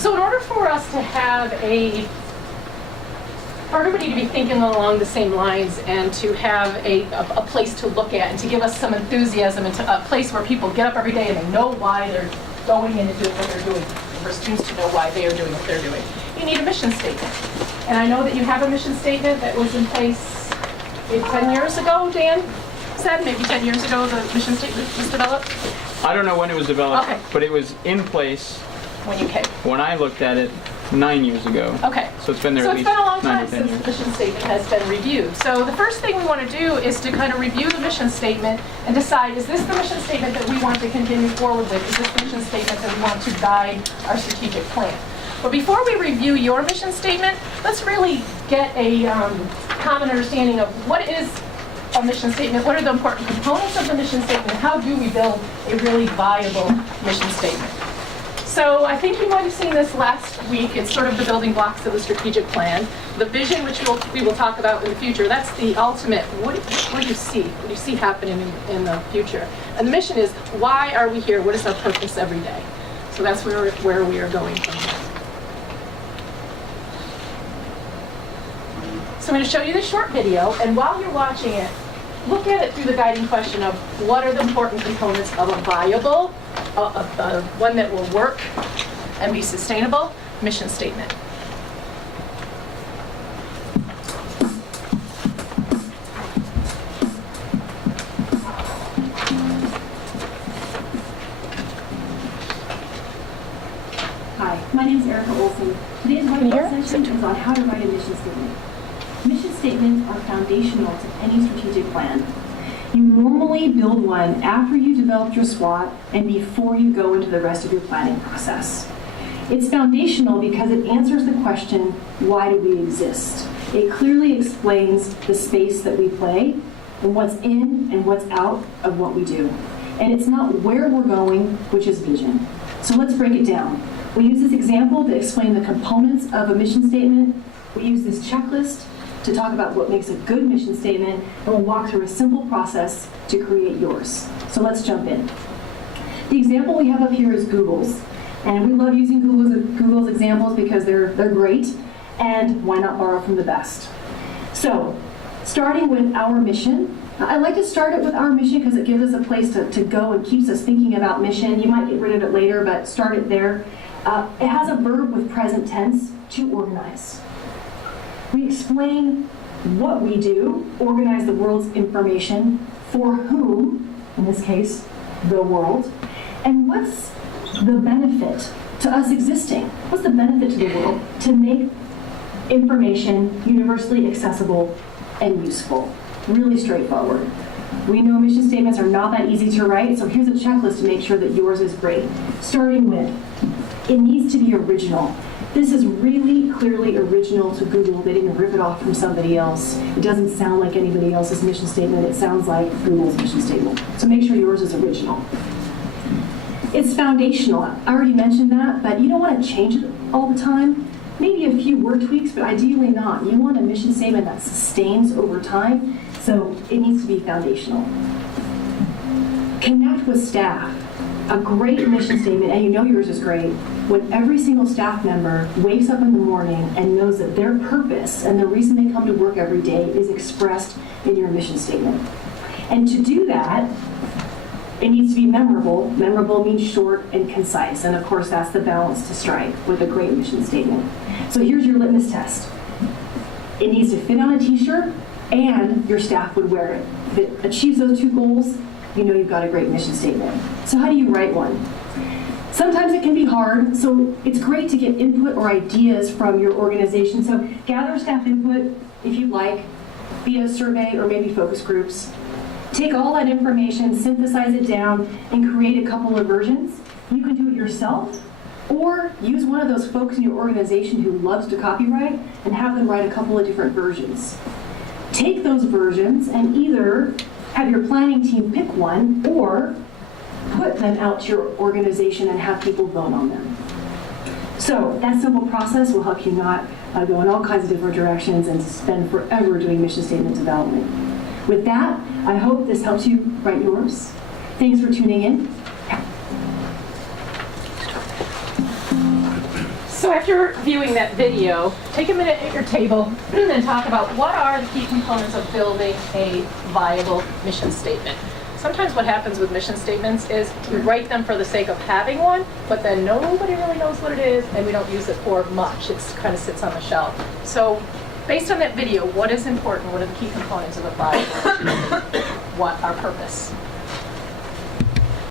So in order for us to have for everybody to be thinking along the same lines and to have a place to look at and to give us some enthusiasm and a place where people get up every day and they know why they're going in and doing what they're doing, for students to know why they are doing what they're doing, you need a mission statement. And I know that you have a mission statement that was in place maybe 10 years ago, Dan said, maybe 10 years ago the mission statement was developed? I don't know when it was developed, Okay. but it was in place When you came. when I looked at it 9 years ago. Okay. So it's been there So at it's least been a long 9 time or 10 since years. the mission statement has been reviewed. So the first thing we want to do is to kind of review the mission statement and decide, is this the mission statement that we want to continue forward with? Is this the mission statement that we want to guide our strategic plan? But before we review your mission statement, let's really get a common understanding of what is a mission statement, what are the important components of the mission statement, and how do we build a really viable mission statement. So I think you might have seen this last week. It's sort of the building blocks of the strategic plan. The vision, which we will talk about in the future, that's the ultimate, what do you see? What do you see happening in the future? And the mission is, why are we here? What is our purpose every day? So that's where we are going from here. So I'm going to show you this short video, and while you're watching it, look at it through the guiding question of what are the important components of a viable, one that will work and be sustainable mission statement. Hi, my name is Erica Olson. Today's workshop session is on how to write a mission statement. Mission statements are foundational to any strategic plan. You normally build one after you develop your SWOT and before you go into the rest of your planning process. It's foundational because it answers the question, why do we exist? It clearly explains the space that we play and what's in and what's out of what we do. And it's not where we're going, which is vision. So let's break it down. We use this example to explain the components of a mission statement. We use this checklist to talk about what makes a good mission statement, and we'll walk through a simple process to create yours. So let's jump in. The example we have up here is Google's, and we love using Google's examples because they're great, and why not borrow from the best? So, starting with our mission, I like to start it with our mission because it gives us a place to go and keeps us thinking about mission. You might get rid of it later, but start it there. It has a verb with present tense, to organize. We explain what we do, organize the world's information, for whom, in this case, the world, and what's the benefit to us existing? What's the benefit to the world to make information universally accessible and useful? Really straightforward. We know mission statements are not that easy to write, so here's a checklist to make sure that yours is great. Starting with, it needs to be original. This is really clearly original to Google. They didn't rip it off from somebody else. It doesn't sound like anybody else's mission statement. It sounds like Google's mission statement. So make sure yours is original. It's foundational. I already mentioned that, but you don't want to change it all the time. Maybe a few word tweaks, but ideally not. You want a mission statement that sustains over time, so it needs to be foundational. Connect with staff. A great mission statement, and you know yours is great, when every single staff member wakes up in the morning and knows that their purpose and the reason they come to work every day is expressed in your mission statement. And to do that, it needs to be memorable. Memorable means short and concise, and of course that's the balance to strike with a great mission statement. So here's your litmus test. It needs to fit on a t-shirt, and your staff would wear it. If it achieves those two goals, you know you've got a great mission statement. So how do you write one? Sometimes it can be hard, so it's great to get input or ideas from your organization. So gather staff input, if you like, via survey or maybe focus groups. Take all that information, synthesize it down, and create a couple of versions. You can do it yourself, or use one of those folks in your organization who loves to copyright and have them write a couple of different versions. Take those versions and either have your planning team pick one, or put them out to your organization and have people vote on them. So that simple process will help you not go in all kinds of different directions and spend forever doing mission statement development. With that, I hope this helps you write yours. Thanks for tuning in. So after viewing that video, take a minute at your table and talk about what are the key components of building a viable mission statement. Sometimes what happens with mission statements is we write them for the sake of having one, but then nobody really knows what it is and we don't use it for much. It kind of sits on the shelf. So based on that video, what is important? What are the key components of a viable mission statement? What our purpose?